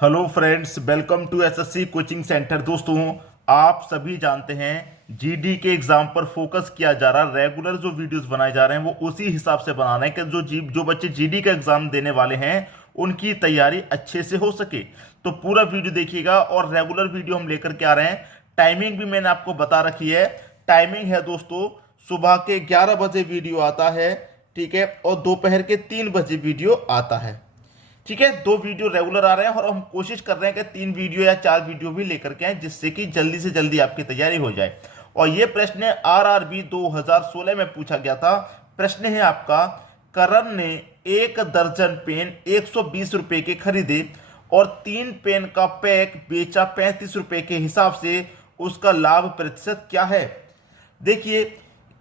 Hello friends, welcome to SSC coaching centre. दोस्तों, आप सभी जानते हैं जीडी के एग्जाम पर फोकस किया जा रहा है। रेगुलर जो वीडियोस बनाए जा रहे हैं वो उसी हिसाब से बनाना है कि जो बच्चे जीडी का एग्जाम देने वाले हैं उनकी तैयारी अच्छे से हो सके। तो पूरा वीडियो देखिएगा और रेगुलर वीडियो हम लेकर के आ रहे हैं। टाइमिंग भी मैंने आपको बता रखी है। टाइमिंग है दोस्तों, सुबह के 11 बजे वीडियो आता है, ठीक है, और दोपहर के 3 बजे वीडियो आता है। ठीक है, 2 वीडियो रेगुलर आ रहे हैं और हम कोशिश कर रहे हैं कि 3 वीडियो या 4 वीडियो भी लेकर के आए, जिससे कि जल्दी से जल्दी आपकी तैयारी हो जाए। और ये प्रश्न आरआरबी 2016 में पूछा गया था। प्रश्न है आपका, करण ने 1 दर्जन पेन 120 रुपए के खरीदे और 3 पेन का पैक बेचा 35 रुपए के हिसाब से, उसका लाभ प्रतिशत क्या है। देखिए,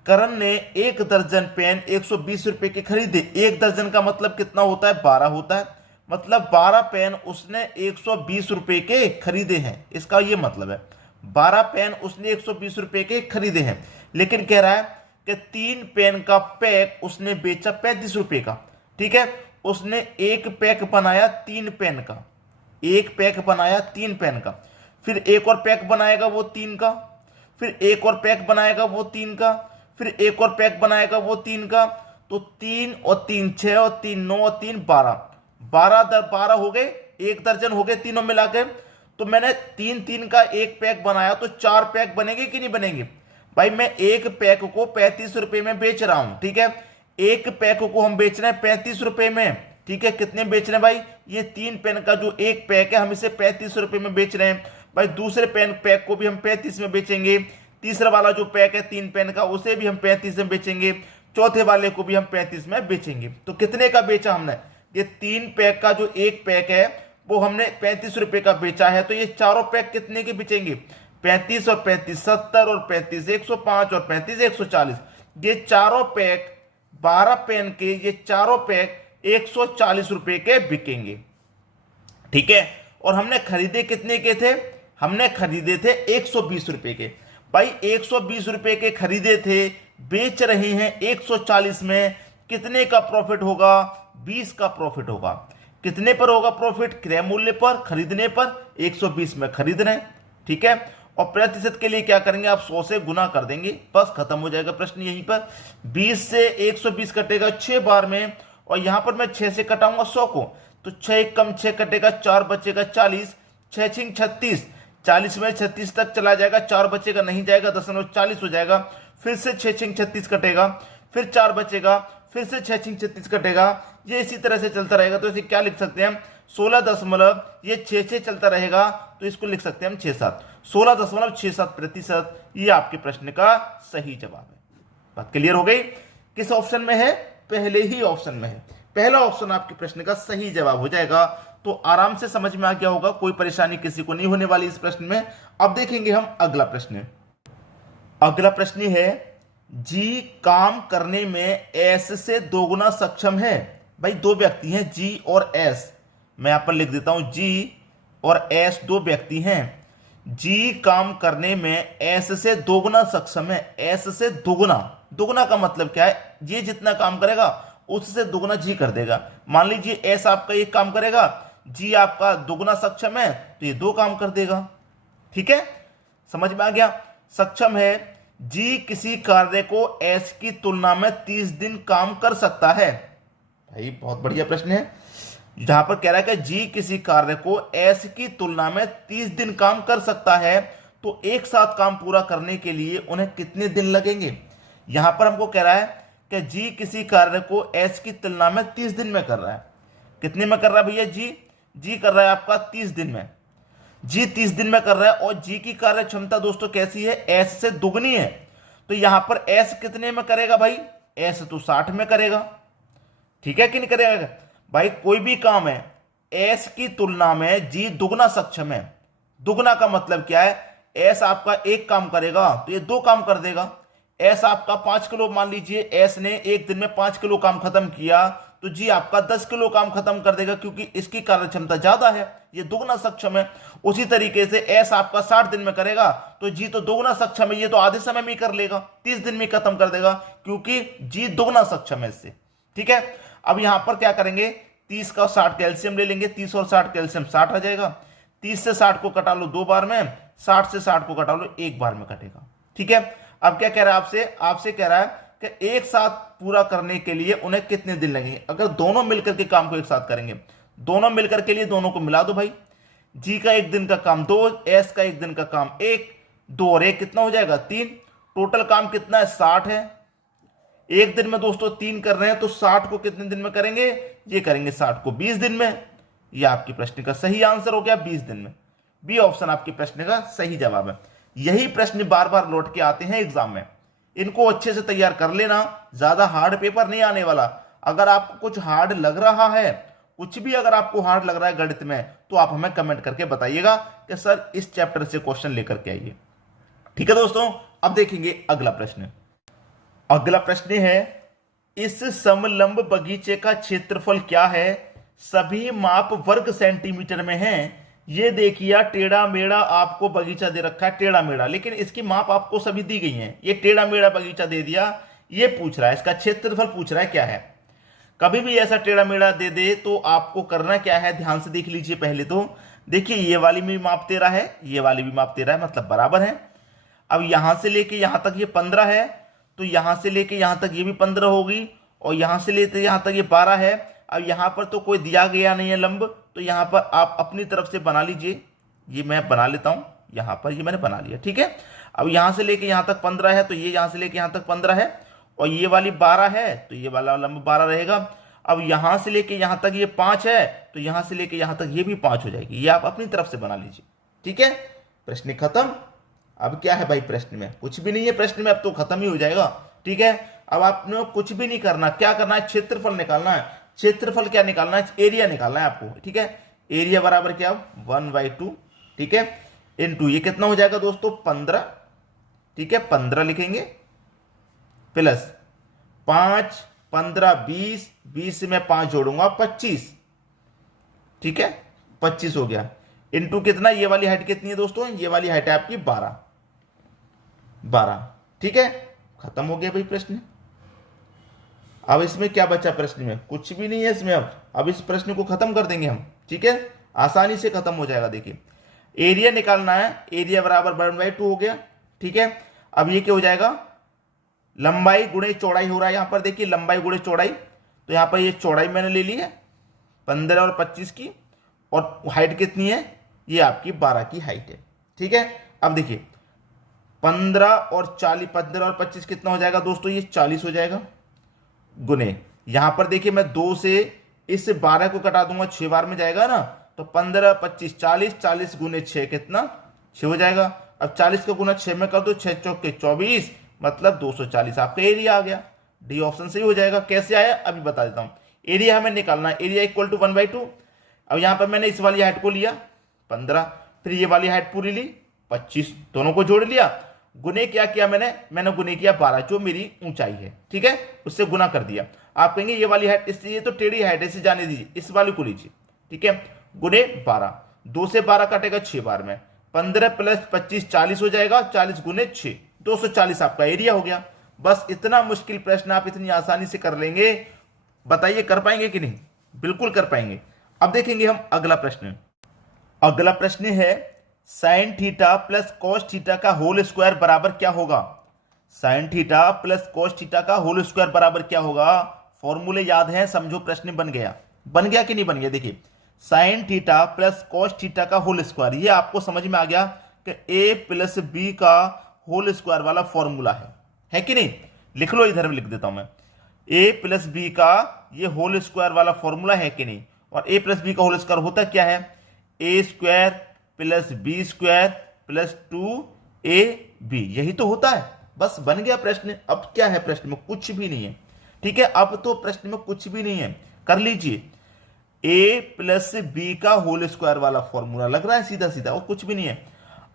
करण ने 1 दर्जन पेन 120 रुपए के खरीदे। 1 दर्जन का मतलब कितना होता है? 12 होता है। मतलब 12 पेन उसने 120 रुपए के खरीदे हैं, इसका ये मतलब है 12 पेन उसने 120 रुपए के खरीदे हैं। लेकिन कह रहा है कि 3 पेन का पैक उसने बेचा 35 रुपए का। ठीक है, उसने एक पैक बनाया 3 पेन का, एक पैक बनाया 3 पेन का, फिर एक और पैक बनाएगा वो 3 का, फिर एक और पैक बनाएगा वो 3 का, फिर एक और पैक बनाएगा वो 3 का। तो 3 और 3 6 और 3 9 और 3 12, 12 हो गए, 1 दर्जन हो गए तीनों मिला के। तो मैंने 3 का एक पैक बनाया, तो 4 पैक बनेंगे कि नहीं बनेंगे? भाई मैं एक पैक को 35 रुपए में बेच रहा हूं, ठीक है, एक पैक को हम बेच रहे हैं 35 रुपए में। ठीक है, कितने बेच रहे हैं भाई? ये 3 पेन का जो एक पैक है हम इसे 35 रुपए में बेच रहे हैं। भाई दूसरे पेन पैक को भी हम 35 में बेचेंगे, तीसरा वाला जो पैक है 3 पेन का उसे भी हम 35 में बेचेंगे, चौथे वाले को भी हम 35 में बेचेंगे। तो कितने का बेचा हमने? ये 3 पैक का जो एक पैक है वो हमने 35 रुपए का बेचा है। तो ये चारों पैक कितने के बेचेंगे? 35 और 35 70 और 35 105 और 35 140। ये चारों पैक 12 पेन के, ये चारों पैक 140 रुपए के बिकेंगे। ठीक है, और हमने खरीदे कितने के थे? हमने खरीदे थे 120 रुपए के। भाई 120 रुपए के खरीदे थे, बेच रहे हैं 140 में, कितने का प्रॉफिट होगा? 20 का प्रॉफिट होगा। कितने पर होगा प्रॉफिट? क्रय मूल्य पर, खरीदने पर 120 में खरीद रहे हैं। ठीक है, और प्रतिशत के लिए क्या करेंगे आप? 100 से गुना कर देंगे, बस खत्म हो जाएगा प्रश्न यहीं पर। 20 से 120 कटेगा 6 बार में, और यहां पर मैं 6 से कटाऊंगा 100 को, तो 6 कम 6 कटेगा, 4 बचेगा 40, 6 छिंग 36, 40 में 36 तक चला जाएगा, 4 बचेगा नहीं जाएगा, 10.40 हो जाएगा। फिर से 6 छिंग 36 कटेगा, फिर 4 बचेगा, फिर से 6 छिंग 36 कटेगा। ये इसी तरह से चलता रहेगा। तो इसे क्या लिख सकते हैं? 16 दशमलव, ये 6 चलता रहेगा तो इसको लिख सकते हैं हम 6-7, 16.67%। ये आपके प्रश्न का सही जवाब है। बात क्लियर हो गई? किस ऑप्शन में है? पहले ही ऑप्शन में है। पहला ऑप्शन आपके प्रश्न का सही जवाब हो जाएगा। तो आराम से समझ में आ गया होगा, कोई परेशानी किसी को नहीं होने वाली इस प्रश्न में। अब देखेंगे हम अगला प्रश्न। अगला प्रश्न है, जी काम करने में एस से दोगुना सक्षम है। भाई 2 व्यक्ति हैं, जी और एस। मैं यहां पर लिख देता हूं, जी और एस 2 व्यक्ति हैं। जी काम करने में एस से दोगुना सक्षम है। एस से दोगुना, दोगुना का मतलब क्या है? ये जितना काम करेगा उससे दोगुना जी कर देगा। मान लीजिए एस आपका एक काम करेगा, जी आपका दोगुना सक्षम है, तो ये 2 काम कर देगा। ठीक है, समझ में आ गया? सक्षम है, जी किसी कार्य को एस की तुलना में 30 दिन काम कर सकता है। भाई बहुत बढ़िया प्रश्न है। जहां पर कह रहा है कि जी किसी कार्य को एस की तुलना में 30 दिन काम कर सकता है, तो एक साथ काम पूरा करने के लिए उन्हें कितने दिन लगेंगे? यहां पर हमको कह रहा है कि जी किसी कार्य को एस की तुलना में 30 दिन में कर रहा है। कितने में कर रहा है भैया? जी कर रहा है आपका 30 दिन में। जी 30 दिन में कर रहा है, और जी की कार्य क्षमता दोस्तों कैसी है? एस से दुगनी है। तो यहां पर एस कितने में करेगा भाई? एस तो 60 में करेगा। ठीक है कि नहीं करेगा? भाई कोई भी काम है, एस की तुलना में जी दुगना सक्षम है। दुगना का मतलब क्या है? एस आपका एक काम करेगा तो ये 2 काम कर देगा। एस आपका 5 किलो, मान लीजिए एस ने एक दिन में 5 किलो काम खत्म किया, तो जी आपका 10 किलो काम खत्म कर देगा, क्योंकि इसकी कार्य क्षमता ज्यादा है, ये दोगुना सक्षम है। उसी तरीके से एस आपका 60 दिन में करेगा, तो जी तो दोगुना सक्षम है, ये तो आधे समय में कर लेगा, 30 दिन में खत्म कर देगा, क्योंकि जी दोगुना सक्षम है इससे। ठीक है, अब यहां पर क्या करेंगे? 30 का 60 कैल्शियम ले लेंगे, 30 और 60 कैल्शियम 60 आ जाएगा। 30 से 60 को कटा लो 2 बार में, 60 से 60 को कटा लो 1 बार में कटेगा। ठीक है, अब क्या कह रहा है आपसे, आपसे कह रहा है कि एक साथ पूरा करने के लिए उन्हें कितने दिन लगेंगे। अगर दोनों मिलकर के काम को एक साथ करेंगे, दोनों मिलकर के लिए दोनों को मिला दो भाई, जी का 1 दिन का काम 2, एस का 1 दिन का काम 1, 2 और 1 कितना हो जाएगा 3, टोटल काम कितना है 60 है। एक दिन में दोस्तों 3 कर रहे हैं तो 60 को कितने दिन में करेंगे, ये करेंगे 60 को 20 दिन में। ये आपकी प्रश्न का सही आंसर हो गया 20 दिन में। बी ऑप्शन आपके प्रश्न का सही जवाब है। यही प्रश्न बार बार लौट के आते हैं एग्जाम में, इनको अच्छे से तैयार कर लेना, ज्यादा हार्ड पेपर नहीं आने वाला। अगर आपको कुछ हार्ड लग रहा है, कुछ भी अगर आपको हार्ड लग रहा है गणित में, तो आप हमें कमेंट करके बताइएगा कि सर इस चैप्टर से क्वेश्चन लेकर के आइए। ठीक है दोस्तों, अब देखेंगे अगला प्रश्न। अगला प्रश्न है, इस समलंब बगीचे का क्षेत्रफल क्या है, सभी माप वर्ग सेंटीमीटर में हैं। ये देखिए टेढ़ा मेढ़ा आपको बगीचा दे रखा है, टेढ़ा मेढ़ा, लेकिन इसकी माप आपको सभी दी गई है। ये टेढ़ा मेढ़ा बगीचा दे दिया, ये पूछ रहा है इसका क्षेत्रफल पूछ रहा है क्या है। कभी भी ऐसा टेढ़ा मेढ़ा दे दे तो आपको करना क्या है, ध्यान से देख लीजिए। पहले तो देखिए ये वाली भी माप 13 है, ये वाली भी माप 13 है, मतलब बराबर है। अब यहां से लेके यहां तक ये 15 है, तो यहां से लेके यहां तक ये भी 15 होगी, और यहां से लेते यहां तक ये 12 है। अब यहां पर तो कोई दिया गया नहीं है लंब, तो यहां पर आप अपनी तरफ से बना लीजिए। ये मैं बना लेता हूं, यहां पर ये मैंने बना लिया। ठीक है, अब यहां से लेके यहां तक 15 है, तो ये यहां से लेके यहां तक 15 है, और ये वाली 12 है, तो ये वाला लंब 12 रहेगा। अब यहां से लेके यहां तक ये 5 है, तो यहां से लेके यहां तक ये भी 5 हो जाएगी। ये आप अपनी तरफ से बना लीजिए। ठीक है, प्रश्न खत्म। अब क्या है भाई प्रश्न में, कुछ भी नहीं है प्रश्न में, अब तो खत्म ही हो जाएगा। ठीक है, अब आपने कुछ भी नहीं करना, क्या करना है, क्षेत्रफल निकालना है। क्षेत्रफल क्या निकालना है, एरिया निकालना है आपको। ठीक है, एरिया बराबर क्या 1/2। ठीक है, इनटू ये कितना हो जाएगा दोस्तों 15। ठीक है, 15 लिखेंगे, प्लस 5, 15, 20, 20 में 5 जोड़ूंगा 25। ठीक है, 25 हो गया, इनटू कितना, ये वाली हाइट कितनी है दोस्तों, ये वाली हाइट है आपकी 12। ठीक है, खत्म हो गया भाई प्रश्न। अब इसमें क्या बचा प्रश्न में, कुछ भी नहीं है इसमें। अब इस प्रश्न को खत्म कर देंगे हम। ठीक है, आसानी से खत्म हो जाएगा। देखिए एरिया निकालना है, एरिया बराबर 1/2 हो गया। ठीक है, अब ये क्या हो जाएगा, लंबाई गुणे चौड़ाई हो रहा है। यहां पर देखिए लंबाई गुणे चौड़ाई, तो यहां पर ये चौड़ाई मैंने ले ली है 15 और 25 की, और हाइट कितनी है, ये आपकी 12 की हाइट है। ठीक है, अब देखिए 15 और 40, 15 और 25 कितना हो जाएगा दोस्तों, ये 40 हो जाएगा, गुने यहां पर देखिए मैं 2 से इस 12 को कटा दूंगा, 6 बार में जाएगा ना, तो 15, 25, 40, 40 गुने 6 कितना 6 हो जाएगा। अब 40 का गुना 6 में कर दो, 6 चौके 24, मतलब 240 आपका एरिया आ गया। डी ऑप्शन सही हो जाएगा। कैसे आया अभी बता देता हूं। एरिया हमें निकालना है, एरिया इक्वल टू 1/2। अब यहां पर मैंने इस वाली हाइट को लिया 15, फिर ये वाली हाइट पूरी ली 25, दोनों को जोड़ लिया, गुने क्या किया मैंने गुने किया 12, जो मेरी ऊंचाई है। ठीक है, उससे गुना कर दिया। आप कहेंगे ये वाली हाइट, इससे ये तो टेढ़ी हाइट है, इसे जाने दीजिए, इस वाली को लीजिए। ठीक है, गुने 12, 2 से 12 कटेगा 6 बार में, 15 प्लस 25 40 हो जाएगा, 40 गुने 6 240 आपका एरिया हो गया। बस इतना मुश्किल प्रश्न आप इतनी आसानी से कर लेंगे, बताइए कर पाएंगे कि नहीं, बिल्कुल कर पाएंगे। अब देखेंगे हम अगला प्रश्न। अगला प्रश्न है, sine theta plus cos theta का होल स्क्वायर बराबर क्या होगा। Sine theta plus cos theta का होल स्क्वायर बराबर क्या होगा, फॉर्मूले याद है, समझो प्रश्न बन गया कि नहीं बन गया। देखिए sine theta plus cos theta का होल स्क्वायर, ये आपको समझ में आ गया कि ए प्लस बी का होल स्क्वायर वाला फॉर्मूला है कि नहीं। लिख लो, इधर में लिख देता हूं मैं, ए प्लस बी का ये होल स्क्वायर वाला फॉर्मूला है कि नहीं। और ए प्लस बी का होल स्क्वायर होता क्या है, A square plus B square plus 2ab, यही तो होता है। बस बन गया प्रश्न। अब क्या है प्रश्न में, कुछ भी नहीं है। ठीक है, अब तो प्रश्न में कुछ भी नहीं है, कर लीजिए। ए प्लस बी का होल स्क्वायर वाला फॉर्मूला लग रहा है सीधा सीधा, और कुछ भी नहीं है।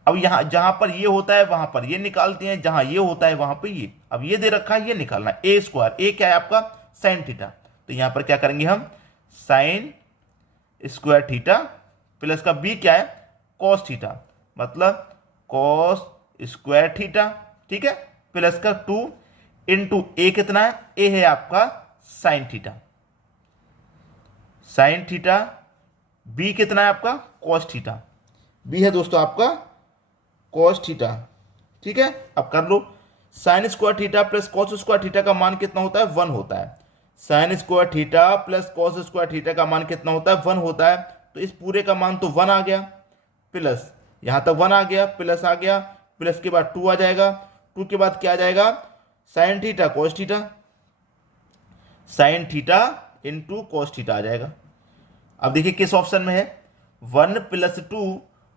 अब यहां जहां पर ये होता है वहां पर ये निकालते हैं, जहां ये होता है वहां पर ये। अब ये दे रखा है, ये निकालना है ए स्क्वायर, ए क्या है आपका साइन थीटा, तो यहां पर क्या करेंगे हम, साइन स्क्वायर थीटा प्लस का बी क्या है कॉस थीटा, मतलब कॉस स्क्वायर थीटा। ठीक है, प्लस का 2 इंटू ए कितना है, ए है आपका sine theta. Sine theta, B कितना है आपका कॉस थीटा, बी है दोस्तों आपका कॉस थीटा। ठीक है, अब कर लो। Sine square theta plus cos square theta का मान कितना होता है 1 होता है। Sine square theta plus cos square theta का मान कितना होता है 1 होता है। तो इस पूरे का मान तो 1 आ गया, प्लस यहां तक 1 आ गया, प्लस आ गया, प्लस के बाद 2 आ जाएगा, 2 के बाद क्या आ जाएगा sine theta cos theta, sine theta into cos theta आ जाएगा। अब देखिए किस ऑप्शन में है 1 + 2,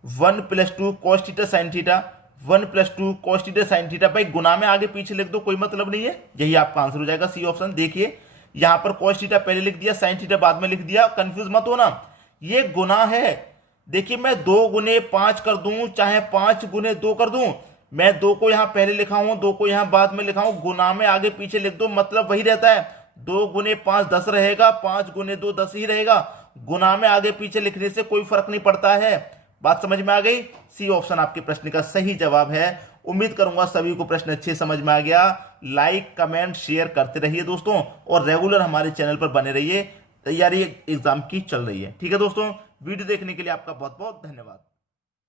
1 + 2 cos theta sine theta, 1 + 2 cos theta sine theta. भाई गुना में आगे पीछे लिख दो, कोई मतलब नहीं है, यही आपका आंसर हो जाएगा सी ऑप्शन। देखिए यहां पर कॉस थीटा पहले लिख दिया, साइन थीटा बाद में लिख दिया, कंफ्यूज मत होना, ये गुना है। देखिए मैं 2 गुने 5 कर दूं चाहे 5 गुने 2 कर दूं, मैं 2 को यहां पहले लिखा हूं, 2 को यहां बाद में लिखा हूं, गुना में आगे पीछे लिख दो, मतलब वही रहता है। 2 गुने 5 10 रहेगा, 5 गुने 2 10 ही रहेगा, गुना में आगे पीछे लिखने से कोई फर्क नहीं पड़ता है। बात समझ में आ गई? सी ऑप्शन आपके प्रश्न का सही जवाब है। उम्मीद करूंगा सभी को प्रश्न अच्छे समझ में आ गया। लाइक कमेंट शेयर करते रहिए दोस्तों, और रेगुलर हमारे चैनल पर बने रहिए, तैयारी एग्जाम की चल रही है। ठीक है दोस्तों, वीडियो देखने के लिए आपका बहुत बहुत धन्यवाद।